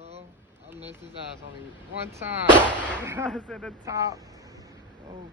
Well, I missed his ass only one time. I was at the top. Oh.